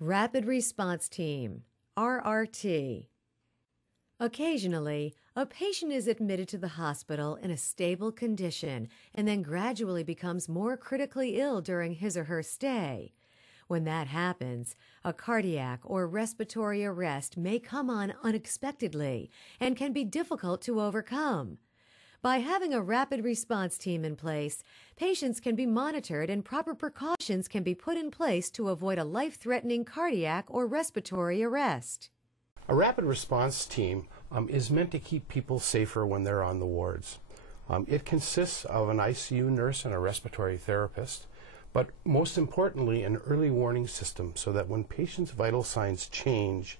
Rapid Response Team, RRT. Occasionally, a patient is admitted to the hospital in a stable condition and then gradually becomes more critically ill during his or her stay. When that happens, a cardiac or respiratory arrest may come on unexpectedly and can be difficult to overcome. By having a rapid response team in place, patients can be monitored and proper precautions can be put in place to avoid a life-threatening cardiac or respiratory arrest. A rapid response team is meant to keep people safer when they're on the wards. It consists of an ICU nurse and a respiratory therapist, but most importantly, an early warning system so that when patients' vital signs change,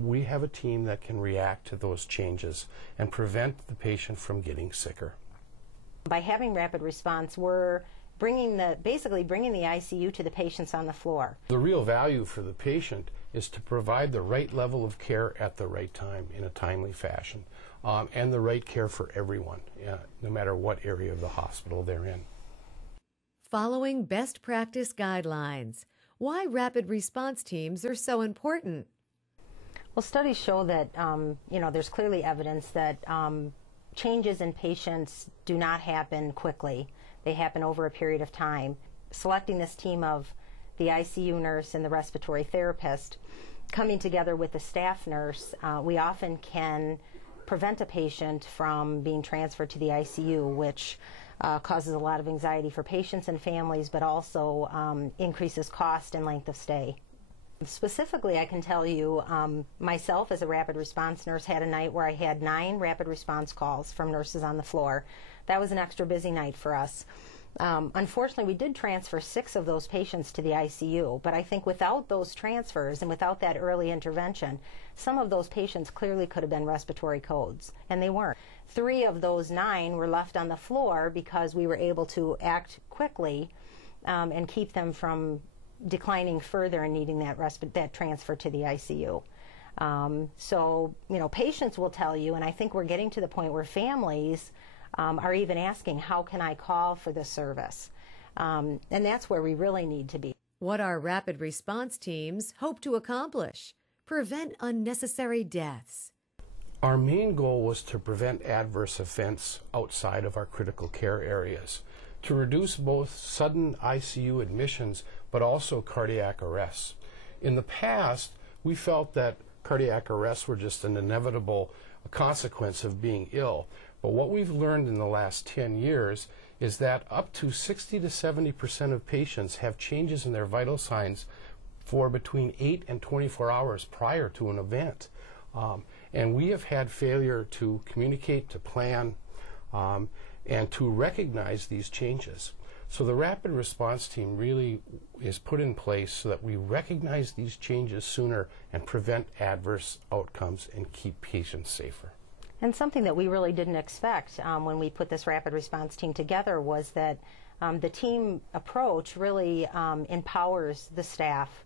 we have a team that can react to those changes and prevent the patient from getting sicker. By having rapid response, we're basically bringing the ICU to the patients on the floor. The real value for the patient is to provide the right level of care at the right time in a timely fashion, and the right care for everyone, no matter what area of the hospital they're in. Following best practice guidelines. Why rapid response teams are so important. Well, studies show that there's clearly evidence that changes in patients do not happen quickly. They happen over a period of time. Selecting this team of the ICU nurse and the respiratory therapist, coming together with the staff nurse, we often can prevent a patient from being transferred to the ICU, which causes a lot of anxiety for patients and families, but also increases cost and length of stay. Specifically, I can tell you, myself as a rapid response nurse had a night where I had 9 rapid response calls from nurses on the floor. That was an extra busy night for us. Unfortunately, we did transfer 6 of those patients to the ICU, but I think without those transfers and without that early intervention, some of those patients clearly could have been respiratory codes, and they weren't. 3 of those 9 were left on the floor because we were able to act quickly and keep them from declining further and needing that transfer to the ICU. So, patients will tell you, and I think we're getting to the point where families are even asking, how can I call for the service? And that's where we really need to be. What our rapid response teams hope to accomplish? Prevent unnecessary deaths. Our main goal was to prevent adverse events outside of our critical care areas, to reduce both sudden ICU admissions but also cardiac arrests. In the past, we felt that cardiac arrests were just an inevitable consequence of being ill. But what we've learned in the last 10 years is that up to 60 to 70% of patients have changes in their vital signs for between 8 and 24 hours prior to an event. And we have had failure to communicate, to plan, and to recognize these changes. So the rapid response team really is put in place so that we recognize these changes sooner and prevent adverse outcomes and keep patients safer. And something that we really didn't expect when we put this rapid response team together was that the team approach really empowers the staff.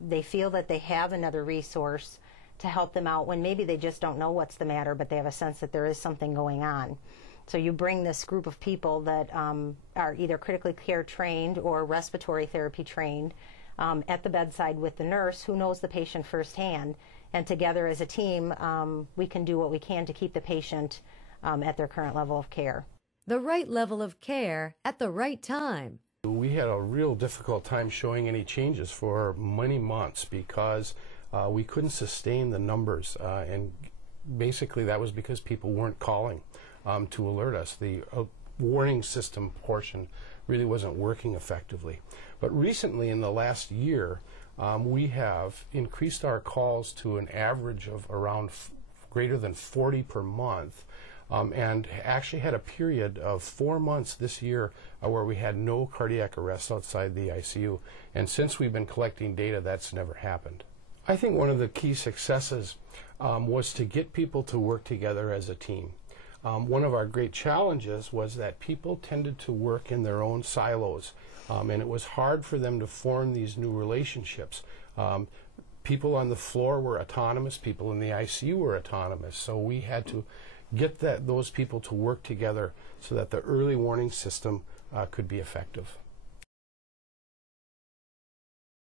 They feel that they have another resource to help them out when maybe they just don't know what's the matter, but they have a sense that there is something going on. So you bring this group of people that are either critically care trained or respiratory therapy trained at the bedside with the nurse who knows the patient firsthand, and together as a team we can do what we can to keep the patient at their current level of care. The right level of care at the right time. We had a real difficult time showing any changes for many months because we couldn't sustain the numbers, and basically that was because people weren't calling to alert us. The warning system portion really wasn't working effectively. But recently, in the last year, we have increased our calls to an average of around greater than 40 per month, and actually had a period of 4 months this year where we had no cardiac arrests outside the ICU. And since we've been collecting data, that's never happened. I think one of the key successes was to get people to work together as a team. One of our great challenges was that people tended to work in their own silos, and it was hard for them to form these new relationships. People on the floor were autonomous, people in the ICU were autonomous, so we had to get those people to work together so that the early warning system could be effective.